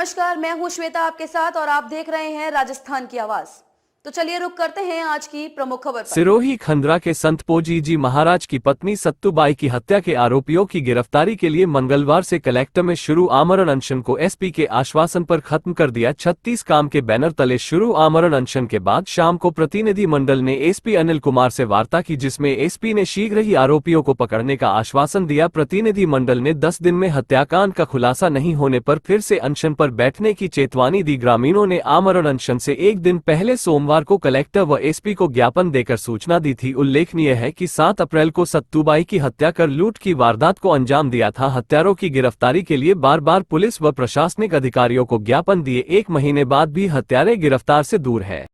नमस्कार, मैं हूं श्वेता आपके साथ और आप देख रहे हैं राजस्थान की आवाज। तो चलिए रुक करते हैं आज की प्रमुख खबर पर। सिरोही खंद्रा के संत पोजी जी महाराज की पत्नी सत्तूबाई की हत्या के आरोपियों की गिरफ्तारी के लिए मंगलवार से कलेक्टर में शुरू आमरण अनशन को एसपी के आश्वासन पर खत्म कर दिया। 36 काम के बैनर तले शुरू आमरण अनशन के बाद शाम को प्रतिनिधि मंडल ने एसपी अनिल कुमार से वार्ता की, जिसमें एसपी ने शीघ्र ही आरोपियों को पकड़ने का आश्वासन दिया। प्रतिनिधि मंडल ने 10 दिन में हत्याकांड का खुलासा नहीं होने पर फिर से अनशन पर बैठने की चेतावनी दी। ग्रामीणों ने आमरण अनशन से एक दिन पहले सोमवार को कलेक्टर व एसपी को ज्ञापन देकर सूचना दी थी। उल्लेखनीय है कि 7 अप्रैल को सत्तूबाई की हत्या कर लूट की वारदात को अंजाम दिया था। हत्यारों की गिरफ्तारी के लिए बार बार पुलिस व प्रशासनिक अधिकारियों को ज्ञापन दिए, 1 महीने बाद भी हत्यारे गिरफ्तार से दूर है।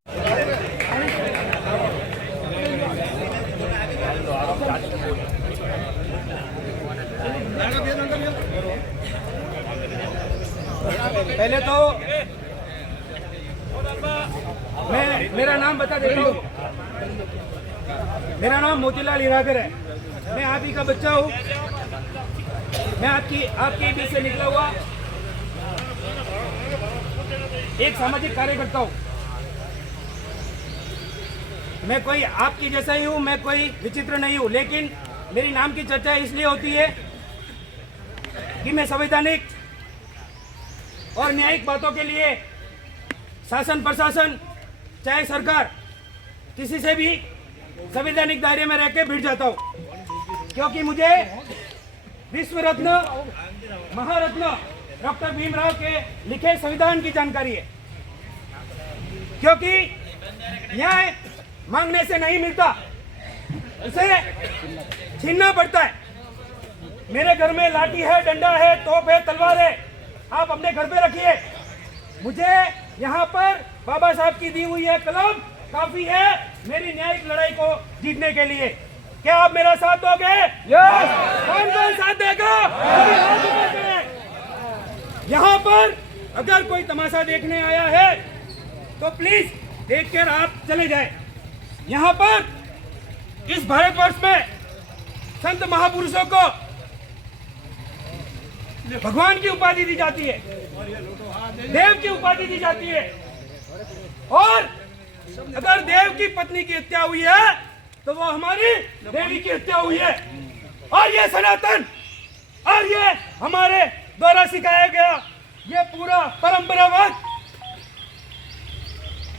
पहले तो मेरा नाम बता देता हूँ। मेरा नाम मोतीलाल हिरागर है। मैं आप ही का बच्चा हूँ। मैं आपके बीच से निकला हुआ एक सामाजिक कार्यकर्ता हूँ। मैं कोई आपकी जैसा ही हूँ, मैं कोई विचित्र नहीं हूँ, लेकिन मेरी नाम की चर्चा इसलिए होती है कि मैं संवैधानिक और न्यायिक बातों के लिए शासन प्रशासन चाहे सरकार किसी से भी संवैधानिक दायरे में रह के भिड़ जाता हूँ, क्योंकि मुझे विश्व रत्न महारत्न डॉक्टर भीमराव के लिखे संविधान की जानकारी है। क्योंकि न्याय मांगने से नहीं मिलता, उसे छीनना पड़ता है। मेरे घर में लाठी है, डंडा है, तोप है, तलवार है, आप अपने घर पे रखिए। मुझे यहाँ पर बाबा साहब की दी हुई है कलम काफी है मेरी न्यायिक लड़ाई को जीतने के लिए। क्या आप मेरा साथ दोगे? यस। कौन कौन साथ देगा? यहाँ पर अगर कोई तमाशा देखने आया है तो प्लीज देख कर आप चले जाए। यहाँ पर इस भारतवर्ष में संत महापुरुषों को भगवान की उपाधि दी जाती है, देव की उपाधि दी जाती है, और अगर देव की पत्नी की हत्या हुई है तो वो हमारी देवी की हत्या हुई है। और ये सनातन और ये हमारे द्वारा सिखाया गया ये पूरा परंपरागत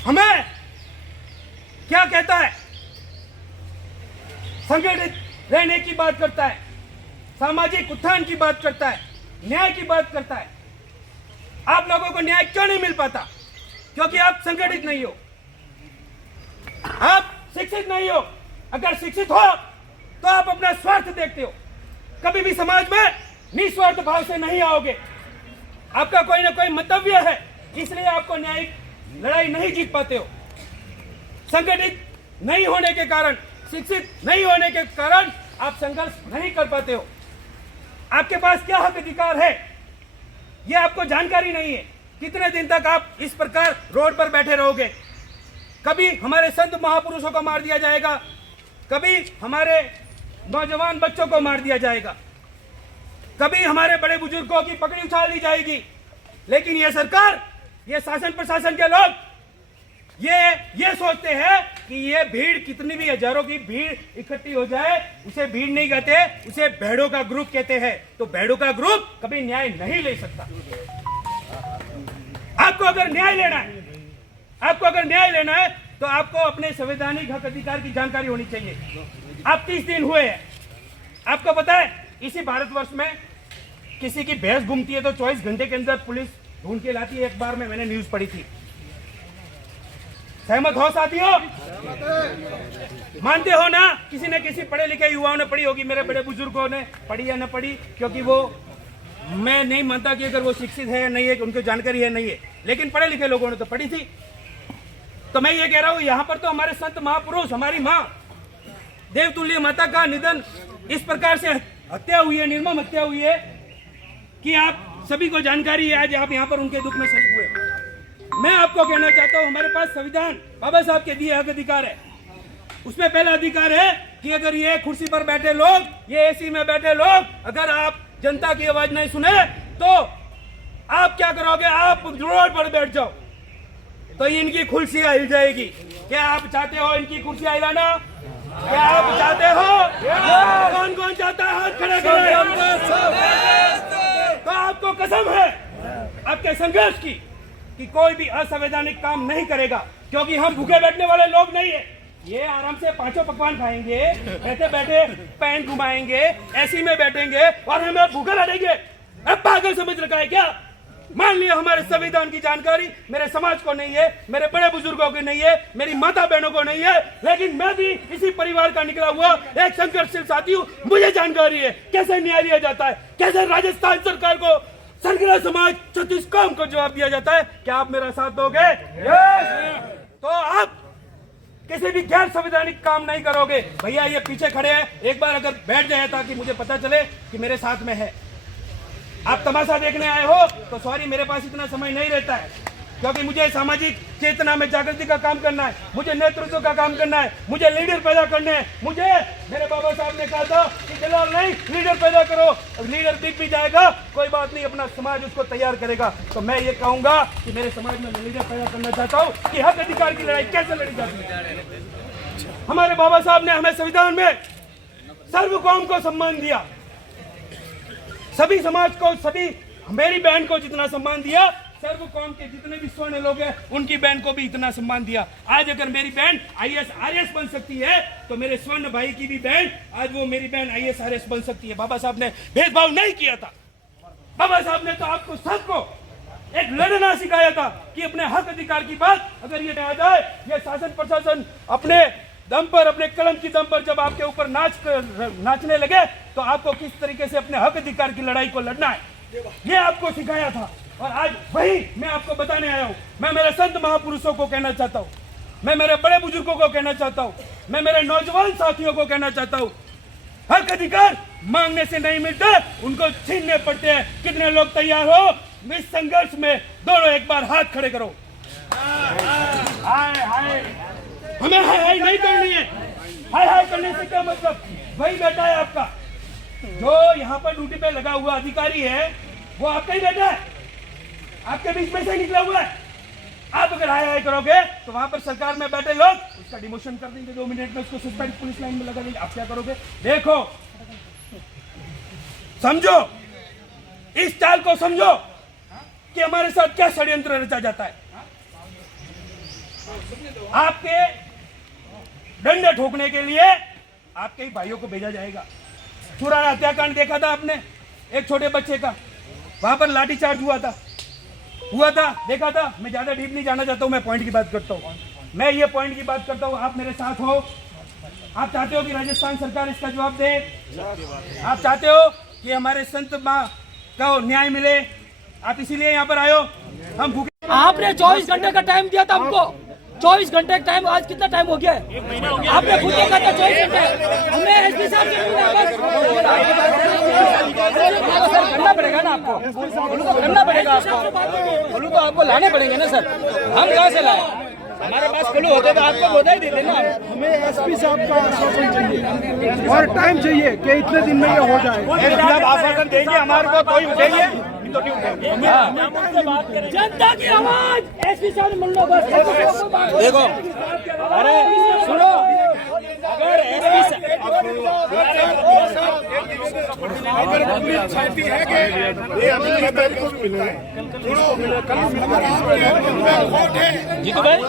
हमें क्या कहता है? संगठित रहने की बात करता है, सामाजिक उत्थान की बात करता है, न्याय की बात करता है। आप लोगों को न्याय क्यों नहीं मिल पाता? क्योंकि आप संगठित नहीं हो, आप शिक्षित नहीं हो। अगर शिक्षित हो तो आप अपना स्वार्थ देखते हो, कभी भी समाज में निस्वार्थ भाव से नहीं आओगे। आपका कोई ना कोई मंतव्य है, इसलिए आपको न्यायिक लड़ाई नहीं जीत पाते हो। संगठित नहीं होने के कारण, शिक्षित नहीं होने के कारण आप संघर्ष नहीं कर पाते हो। आपके पास क्या हक अधिकार है ये आपको जानकारी नहीं है। कितने दिन तक आप इस प्रकार रोड पर बैठे रहोगे? कभी हमारे संत महापुरुषों को मार दिया जाएगा, कभी हमारे नौजवान बच्चों को मार दिया जाएगा, कभी हमारे बड़े बुजुर्गों की पकड़ी उछाल दी जाएगी। लेकिन ये सरकार, ये शासन प्रशासन के लोग ये सोचते हैं कि ये भीड़, कितनी भी हजारों की भीड़ इकट्ठी हो जाए, उसे भीड़ नहीं कहते, उसे भेड़ों का ग्रुप कहते हैं। तो भेड़ों का ग्रुप कभी न्याय नहीं ले सकता। आपको अगर न्याय लेना है तो आपको अपने संवैधानिक हक अधिकार की जानकारी होनी चाहिए। आप 30 दिन हुए हैं, आपको पता है इसी भारतवर्ष में किसी की भैंस घूमती है तो 24 घंटे के अंदर पुलिस ढूंढ के लाती है। एक बार में मैंने न्यूज पढ़ी थी। सहमत हो साथियों? मानते हो ना? किसी न किसी पढ़े लिखे युवाओं ने पढ़ी होगी, मेरे बड़े बुजुर्गों ने पढ़ी या न पढ़ी, क्योंकि वो, मैं नहीं मानता कि अगर वो शिक्षित है या नहीं है, उनको जानकारी है नहीं है, लेकिन पढ़े लिखे लोगों ने तो पढ़ी थी। तो मैं ये कह रहा हूँ, यहाँ पर तो हमारे संत महापुरुष, हमारी माँ देवतुल्य माता का निधन इस प्रकार से हत्या हुई है, निर्मम हत्या हुई है कि आप सभी को जानकारी है। आज आप यहाँ पर उनके दुख में शरीक हुए। मैं आपको कहना चाहता हूँ, हमारे पास संविधान बाबा साहब के दिए हक अधिकार है। उसमें पहला अधिकार है कि अगर ये कुर्सी पर बैठे लोग, ये एसी में बैठे लोग, अगर आप जनता की आवाज नहीं सुने तो आप क्या करोगे? आप रोड पर बैठ जाओ तो इनकी कुर्सियां हिल जाएगी। क्या आप चाहते हो इनकी कुर्सियां हिलाना? क्या आप चाहते हो? कौन कौन चाहता है? हाथ खड़े करें। तो आपको कसम है आपके संघर्ष की कि कोई भी असंवैधानिक काम नहीं करेगा, क्योंकि हम भूखे बैठने वाले लोग नहीं है। ये आराम से पांचों पकवान खाएंगे, बैठे बैठे पैन घुमाएंगे, एसी में बैठेंगे और हमें भूखे बैठेंगे। अब पागल समझ रखा है क्या? मान लिया हमारे संविधान की जानकारी मेरे समाज को नहीं है, मेरे बड़े बुजुर्गों को नहीं है, मेरी माता बहनों को नहीं है, लेकिन मैं भी इसी परिवार का निकला हुआ एक संघर्षशील साथी हूँ। मुझे जानकारी है कैसे न्याय दिया जाता है, कैसे राजस्थान सरकार को सरगना समाज 36 काम को जवाब दिया जाता है। क्या आप मेरा साथ दोगे? तो आप किसी भी गैर संवैधानिक काम नहीं करोगे। भैया ये पीछे खड़े हैं, एक बार अगर बैठ जाए ताकि मुझे पता चले कि मेरे साथ में है। आप तमाशा देखने आए हो तो सॉरी, मेरे पास इतना समय नहीं रहता है, क्योंकि मुझे सामाजिक चेतना में जागृति का काम करना है, मुझे नेतृत्व का काम करना है, मुझे लीडर पैदा करने हैं। मुझे मेरे बाबा साहब ने कहा था कि जलाल नहीं, लीडर पैदा करो। लीडर दिख भी जाएगा कोई बात नहीं, अपना समाज उसको तैयार करेगा। तो मैं ये कहूंगा कि मेरे समाज में लीडर पैदा करना चाहता हूँ कि हक अधिकार की लड़ाई कैसे लड़ी जाती है। हमारे बाबा साहब ने हमें संविधान में सर्व कौम को सम्मान दिया, सभी समाज को, सभी मेरी बहन को जितना सम्मान दिया, सर्व कौम के जितने भी स्वर्ण लोग हैं उनकी बहन को भी इतना सम्मान दिया। आज अगर मेरी बहन IAS RS बन सकती है तो मेरे स्वर्ण भाई की भी बहन, आज वो मेरी बहन IAS RS बन सकती है। बाबा साहब ने भेदभाव नहीं किया था। बाबा साहब ने तो आपको सबको एक लड़ना सिखाया था कि अपने हक अधिकार की बात अगर ये आ जाए, ये शासन प्रशासन अपने दम पर, अपने कलम की दम पर जब आपके ऊपर नाचने लगे तो आपको किस तरीके से अपने हक अधिकार की लड़ाई को लड़ना है, ये आपको सिखाया था। और आज वही मैं आपको बताने आया हूँ। मैं मेरे संत महापुरुषों को कहना चाहता हूँ, मैं मेरे बड़े बुजुर्गों को कहना चाहता हूँ, मैं मेरे नौजवान साथियों को कहना चाहता हूँ, हक अधिकार मांगने से नहीं मिलते, उनको छीनने पड़ते हैं। कितने लोग तैयार हो इस संघर्ष में? दोनों एक बार हाथ खड़े करो। हाय हाय, हमें हाय हाय नहीं करनी है। हाय हाय करने से क्या मतलब? वही बेटा है आपका, जो यहाँ पर ड्यूटी पे लगा हुआ अधिकारी है, वो आपका ही बेटा है, आपके बीच में से निकला हुआ है। आप अगर हाय हाय करोगे तो वहां पर सरकार में बैठे लोग उसका डिमोशन कर देंगे, 2 मिनट में उसको सस्पेंड पुलिस लाइन में लगा देंगे। आप क्या करोगे? देखो, समझो, इस चाल को समझो कि हमारे साथ क्या षड्यंत्र रचा जाता है। आपके डंडे ठोकने के लिए आपके ही भाइयों को भेजा जाएगा। पुराना हत्याकांड देखा था आपने, एक छोटे बच्चे का, वहां पर लाठीचार्ज हुआ था, देखा था। मैं ज्यादा डीप नहीं जाना चाहता हूं, मैं पॉइंट की बात करता हूं। मैं ये पॉइंट की बात करता हूं, आप मेरे साथ हो। आप चाहते हो कि राजस्थान सरकार इसका जवाब दे, आप चाहते हो कि हमारे संत माँ को न्याय मिले, आप इसीलिए यहाँ पर आए हो। हम भूखे, आपने 24 घंटे का टाइम दिया था हमको, 24 घंटे का टाइम, आज कितना टाइम हो गया है? आपने खुद देखा था 24 घंटे। हमें एसपी साहब से मिलना है, बस करना पड़ेगा ना आपको, करना पड़ेगा आपको। कुल्लू तो आपको लाने पड़ेंगे ना सर, हम कहाँ से लाए? हमारे पास कुल्लू होते तो आपको बता ही देते ना। हमें एसपी साहब का आश्वासन चाहिए और टाइम चाहिए कि इतने दिन में ये हो जाए। आप आश्वासन देंगे हमारे को तो ही उठेंगे, जनता की आवाज एसपी साहब मिल लो बस। देखो, अरे सुनो, अगर जीतू भाई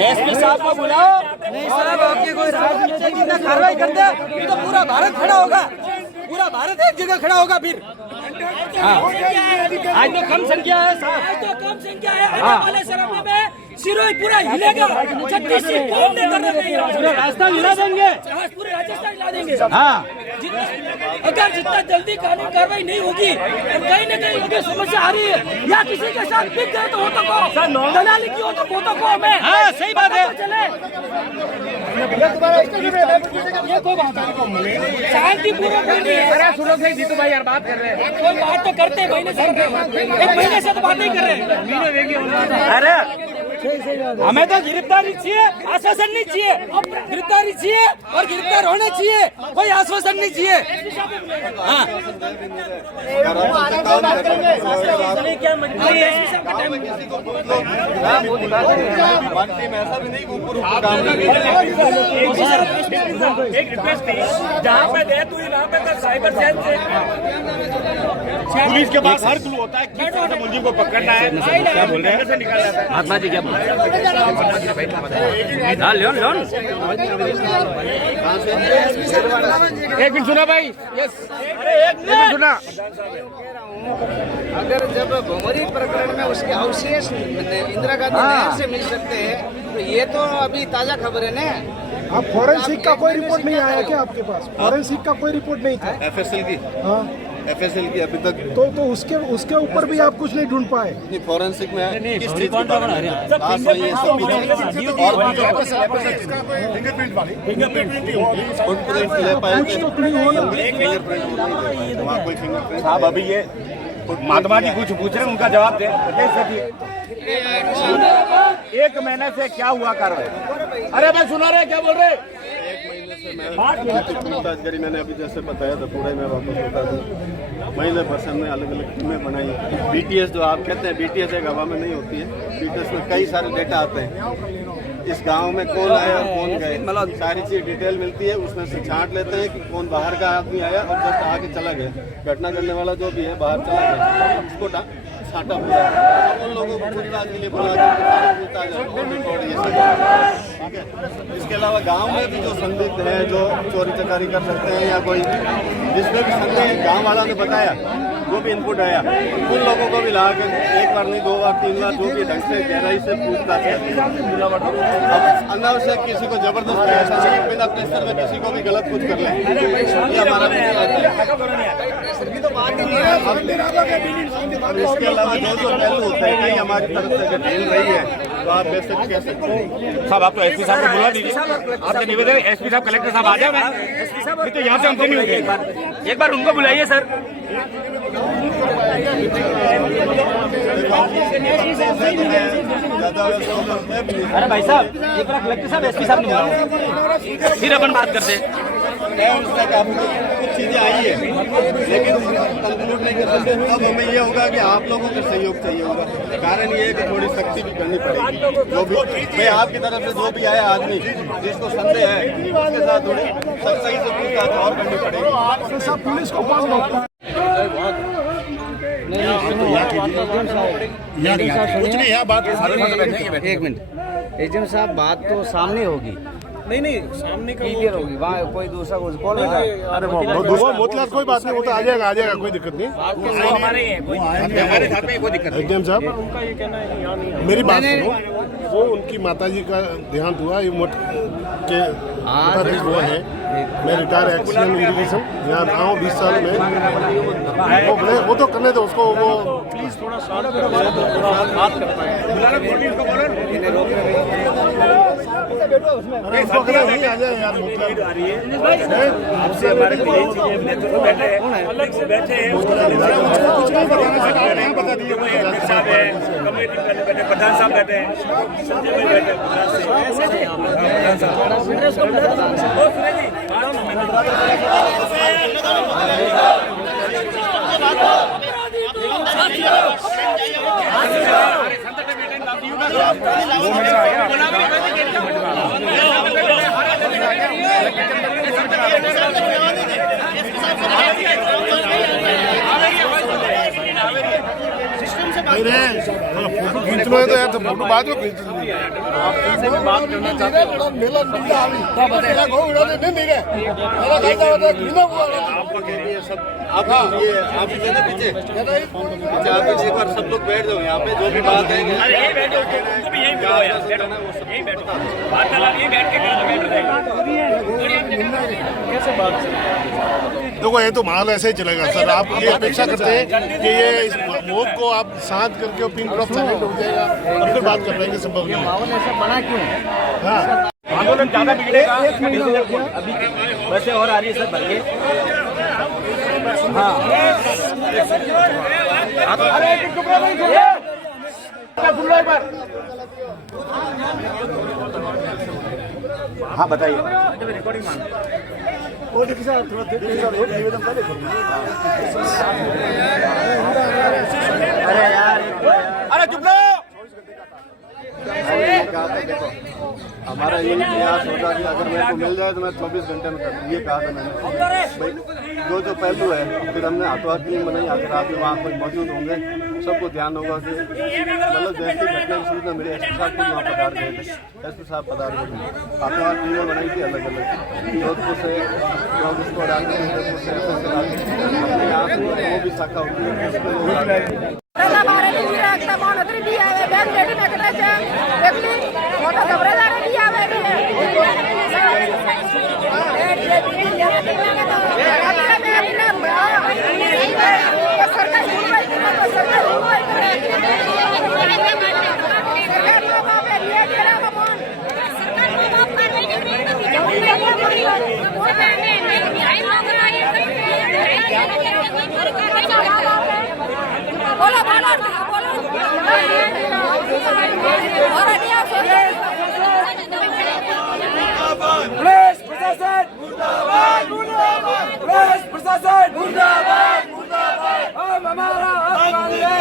एसपी साहब को बुलाओ। नहीं साहब, आपकी कोई राजनीतिक कार्रवाई करते हैं तो पूरा भारत खड़ा होगा, पूरा भारत एक जगह खड़ा होगा। फिर आज तो कम संख्या है साहब, आज तो कम संख्या है। आने वाले समय में सिरोही पूरा हिलेगा, 36 सीट कौन नहीं करने देंगे, पूरा राजस्थान हिला देंगे, पूरे राजस्थान हिला देंगे। हाँ, अगर जितना जल्दी कानूनी कार्रवाई नहीं होगी और कहीं न कहीं उनकी समस्या आ रही है या किसी के साथ दिख गए तो वो तो को दलाली की हो तो वो तो को हमें। हाँ, सही बात है। चले ये कोई बात नहीं, शांतिपूर्वक नहीं है। अरे सुनो भाई, जीतू भाई यार बात कर रहे हैं, कोई बात तो करते हैं, महीने से एक महीने से तो बात नहीं कर रहे हैं। अरे हमें तो गिरफ्तारी चाहिए, आश्वासन नहीं चाहिए। गिरफ्तारी चाहिए और गिरफ्तार होने चाहिए, कोई आश्वासन नहीं चाहिए। हाँ क्या मजबूरी है? एक रिक्वेस्ट थी, जहाँ पे गए तू वहाँ पे तो साइबर सेल से पुलिस के पास हर क्लू होता है, किस तरह से मुलजिम को पकड़ना है, क्या बोल रहे हैं, कैसे निकाला जाता है। महात्मा जी क्या बोल रहे हैं? एक मिनट सुना भाई, यस, एक मिनट सुना। अगर जब भंवरी प्रकरण में उसके अवशेष इंदिरा गांधी नहर से मिल सकते हैं, तो ये तो अभी ताजा खबर है ना। आप फॉरेंसिक का कोई रिपोर्ट नहीं आया क्या आपके पास? फॉरेंसिक का कोई रिपोर्ट नहीं था? एफएसएल की, हाँ, एफएसएल की अभी तक तो उसके ऊपर भी आप कुछ नहीं ढूंढ पाए? नहीं, फॉरेंसिक में किस चीज की बात है? लाश हुई है, सब मिली और फिंगरप्रिंट ले पाए थे, वहाँ कोई फिंगरप्रिंट। साहब अभी ये महात्मा जी कुछ पूछ रहे हैं, उनका जवाब दे। एक महीने से क्या हुआ कार्रवाई? अरे भाई सुना रहे क्या बोल रहे? एक महीने से मैं पूछताछ मैंने अभी जैसे बताया था, पूरा मैं वापस बता दूँ। महीने भर से हमने अलग अलग टीमें बनाई। बीटीएस जो आप कहते हैं, बीटीएस एक हवा में नहीं होती है। बीटीएस में कई सारे डेटा आते हैं, इस गांव में कौन आया और कौन गए, सारी चीज डिटेल मिलती है। उसमें से छांट लेते हैं कि कौन बाहर का आदमी आया और जब आके चला गया। घटना करने वाला जो भी है बाहर चला गया, उसको छांटा हुआ है। उन लोगों को पूछताछ के लिए बुला ठीक है। इसके अलावा गांव में भी जो संदिग्ध है, जो चोरी चकारी कर सकते हैं या कोई जिसमें भी संदेह गांव वाला ने बताया, वो भी इनपुट आया, उन लोगों को भी ला के एक बार नहीं, 2 बार 3 बार जो भी ढंग से गहराई से पूछताछ कर। अनावश्यक किसी को जबरदस्त ऐसा नहीं, बिना प्रेशर में किसी को भी गलत कुछ कर लें, ये हमारा भी नहीं आता है। इसके अलावा जो पहलू होते हैं, कहीं हमारी तरफ से डिटेल रही है, तो आप बेशक कह सकते हैं। साहब आप तो एसपी साहब को बुला दीजिए, आपसे निवेदन है, एसपी साहब कलेक्टर साहब आ जाए। मैं तो यहाँ से हमसे नहीं होगी, एक बार उनको बुलाइए सर। अरे भाई साहब एक बार कलेक्टर साहब एसपी साहब ने बुलाया, फिर अपन बात करते हैं। कुछ चीजें आई है, लेकिन कंक्लूड नहीं कर सकते। अब हमें ये होगा कि आप लोगों का सहयोग चाहिए होगा। कारण ये है कि थोड़ी सख्ती भी करनी पड़ेगी। जो भी भाई आपकी तरफ से जो भी आया आदमी जिसको संदेह है, उसके साथ थोड़ी सख्ती से पूछताछ और करनी पड़ेगी। सब पुलिस को कौन रोकता? कुछ नहीं है बात। एक मिनट एजेंट साहब, बात तो सामने होगी, नहीं सामने क्लियर होगी, वहाँ कोई दूसरा कॉल लगा। अरे मोतीलाल कोई बात नहीं, वो तो आ जाएगा, कोई दिक्कत नहीं। हमारे साथ में कोई दिक्कत नहीं। एजेंट साहब मेरी बात सुनो, वो उनकी माताजी का देहांत हुआ, ये मोट के वो है। मैं रिटायर एक्सीडेंट इरिगेशन यहाँ रहा हूँ 20 साल में। वो तो करने दो उसको, वो प्लीज थोड़ा बात कर पाए। नहीं आ जाए यार, आपसे हमारे बता दीजिए। प्रधान साहब बैठे हैं, फोटो खींचना है तो यार, तो फोटो बाद में खींच लीजिए। आप बात करना चाहते हैं? आप ये आप पीछे पीछे एक बार सब लोग बैठ जाओ यहाँ पे, जो भी बात है। कैसे बात? देखो ये तो माहौल ऐसे ही चलेगा सर। आप ये अपेक्षा करते हैं कि ये इस वोट को आप शांत करके पिन ड्रॉप साइलेंट हो जाएगा और फिर बात कर पाएंगे, संभव नहीं। माहौल ऐसा बना क्यों? हाँ आंदोलन ज्यादा बिगड़ेगा। अभी बसें और आ रही है सर भर के। हाँ अरे हाँ बताइए। अरे यार अरे चुप रहो। देखो हमारा यही प्रयास होगा कि अगर मेरे को मिल जाए तो मैं 24 घंटे में कर दूं। ये कहा था मैंने भाई जो पहलू है। फिर हमने हाथों हाथ टीम बनाई। अगर आप वहाँ कोई मौजूद होंगे सबको ध्यान होगा कि मतलब जैसे घटना की सूचना मिली एसपी साहब खुद वहाँ पधार गए थे। एसपी साहब पधार गए थे। हाथों हाथ टीमें बनाई थी अलग अलग जोधपुर से स्क्वाड आगे जोधपुर से अपने यहाँ से वो भी शाखा होती है। पुलिस प्रशासन मुर्दाबाद मुर्दाबाद। पुलिस प्रशासन मुर्दाबाद मुर्दाबाद। हम हमारा हक मांगे।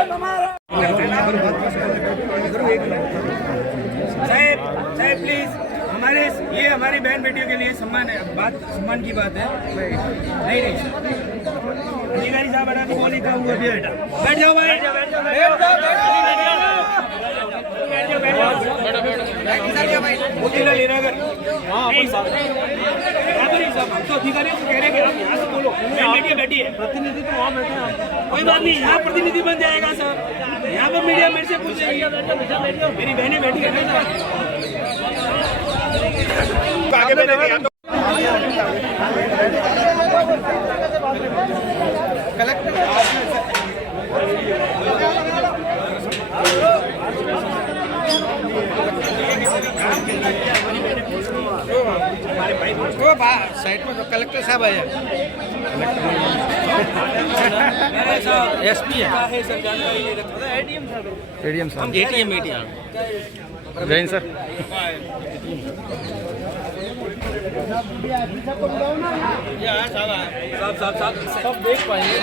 हम हमारा साहब साहब प्लीज ये हमारी बहन बेटियों के लिए सम्मान है। बात सम्मान की बात है। नहीं नहीं अधिकारी साहब बना तो वो लिखा हुआ भी है। बैठ जाओ भाई। अधिकारियों को कह रहे हैं आप यहाँ से बोलो। बैठी है प्रतिनिधि तो वहाँ बैठे हैं। कोई बात नहीं यहाँ प्रतिनिधि बन जाएगा सर। यहाँ पर मीडिया मेरे से पूछ रही है। मेरी बहनें बैठी है आगे बढ़ेंगे। साइड में तो कलेक्टर साहब आए एसपी है एडीएम साहब एटीएम जैन सर सब देख पाएंगे।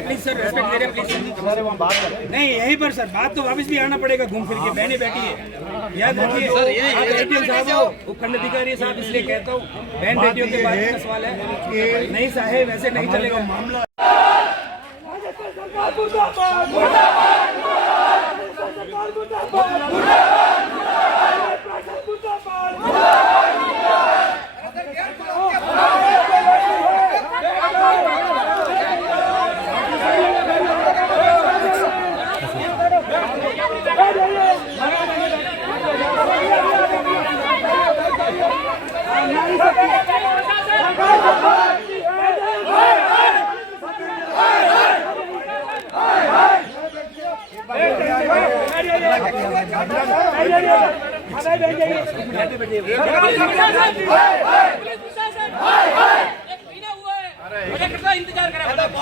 प्लीज सर रेस्पेक्ट करें प्लीज। हमारे वहाँ बात करें। नहीं यहीं पर सर बात तो वापस भी आना पड़ेगा घूम फिर के। बहनें बैठी है याद रखिए सर। एटीएम साहब हो उपखंड अधिकारी साहब इसलिए कहता हूँ बहन बेटियों के बारे में सवाल है। नहीं साहेब वैसे नहीं चलेगा मामला।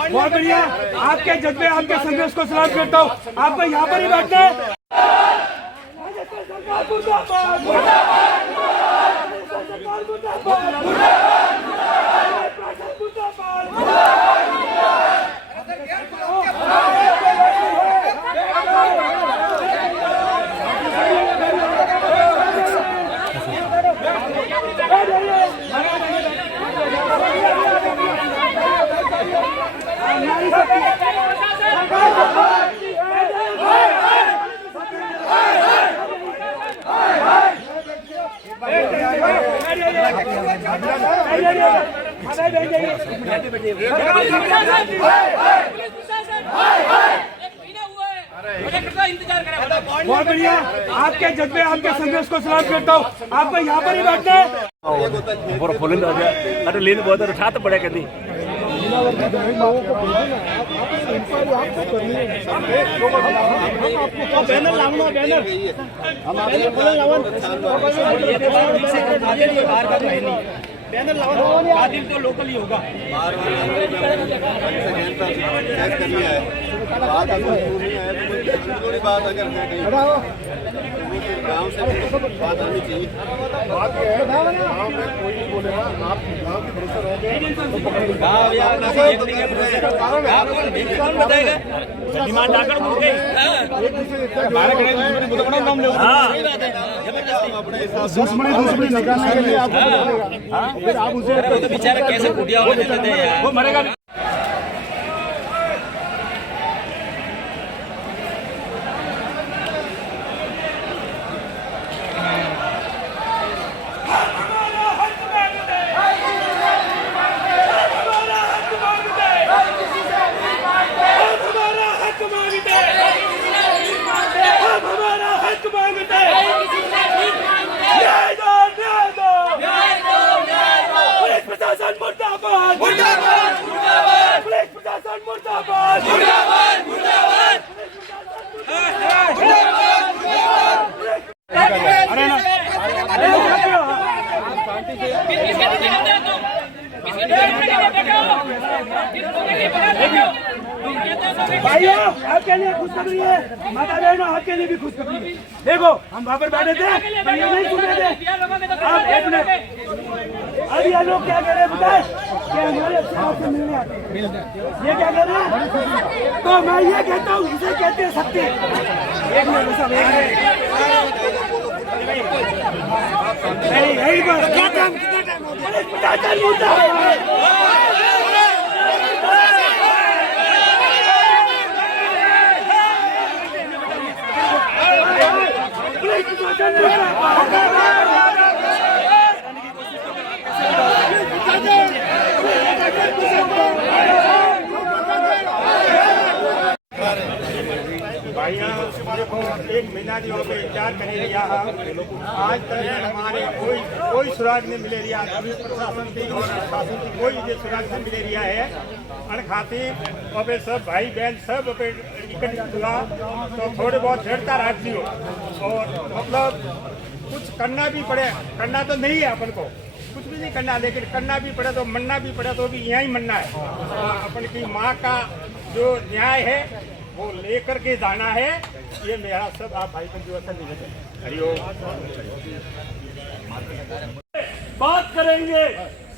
बहुत बढ़िया। आपके जज्बे आपके संघर्ष को सलाम करता हूँ। आपको यहाँ पर ही बैठना है। बहुत बढ़िया। आपके जज्बे आपके संघर्ष को सलाम करता हूँ। आपको यहाँ पर ही बैठना है। अरे लेन बहुत उठा तो पड़ेगा नहीं। बैनर लाऊंगा बैनर हम कातिल तो लोकल ही होगा। बार बार कर लिया है, बात अगर दूर नहीं आया तो कोई थोड़ी बात अगर है कहीं गाँव से बात आनी चाहिए। बात यह है गाँव में कोई नहीं बोलेगा, आप गाँव के भरोसे रहोगे डिमांड आकर मुड़ गई। दुश्मनी निकालने के लिए आपको फिर आप उसे बेचारा कैसे कुटिया होने देते हैं यार। वो मरेगा। भाइयों, आपके लिए खुशखबरी है, माता बहनों आपके लिए भी खुशखबरी है। देखो हम वहाँ पर बैठे थे, तो ये नहीं सुन रहे थे। आप एक मिनट, अभी ये लोग क्या कह रहे हैं बताए कि हमारे आपसे मिलने आते हैं। ये क्या कह रहे हैं? तो मैं ये कहता हूँ, इसे कहते हैं शक्ति। एक मिनट सब एक मिनट, यही पर क्या टाइम होता है? भाइयों देखो, एक महीना जो पे इंतजार करे रिया आज तक हमारे कोई सुराग नहीं मिले रिया। अभी प्रशासन की और शासन की कोई सुराग नहीं मिले रिया है। अन खातिर और सब भाई बहन सब इकट्ठा हुआ तो थोड़े बहुत छेड़ता रख दियो और मतलब कुछ करना भी पड़े। करना तो नहीं है अपन को, कुछ भी नहीं करना, लेकिन करना भी पड़े तो मरना भी पड़े तो भी यहाँ ही मरना है। अपन की माँ का जो न्याय है वो लेकर के जाना है। ये मेरा सब आप भाई को व्यवस्था निवेदन है। हरिओम। बात करेंगे,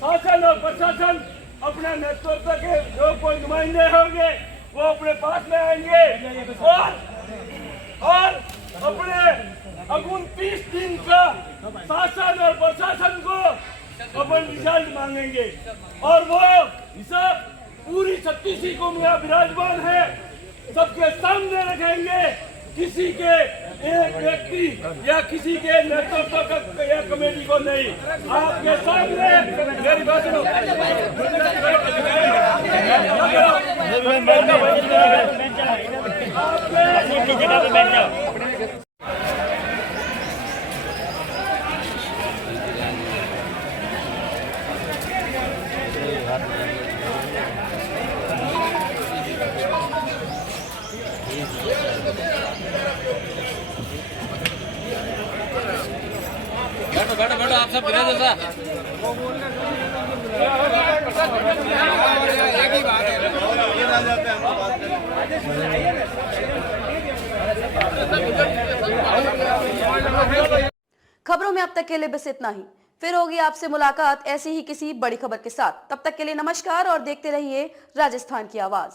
शासन और प्रशासन अपने नेतृत्व के जो कोई नुमाइंदे होंगे वो अपने पास में आएंगे और अपने 29 दिन का शासन और प्रशासन को अपन रिजल्ट मांगेंगे और वो हिसाब पूरी 36 को में विराजमान है, सबके सामने रखेंगे। किसी के एक व्यक्ति या किसी के नेतृत्व या कमेटी को नहीं, आपके सामने मेरी बात सुनो। बैठो आप सब बिना जैसा एक ही बात है। खबरों में अब तक के लिए बस इतना ही। फिर होगी आपसे मुलाकात ऐसी ही किसी बड़ी खबर के साथ। तब तक के लिए नमस्कार और देखते रहिए राजस्थान की आवाज।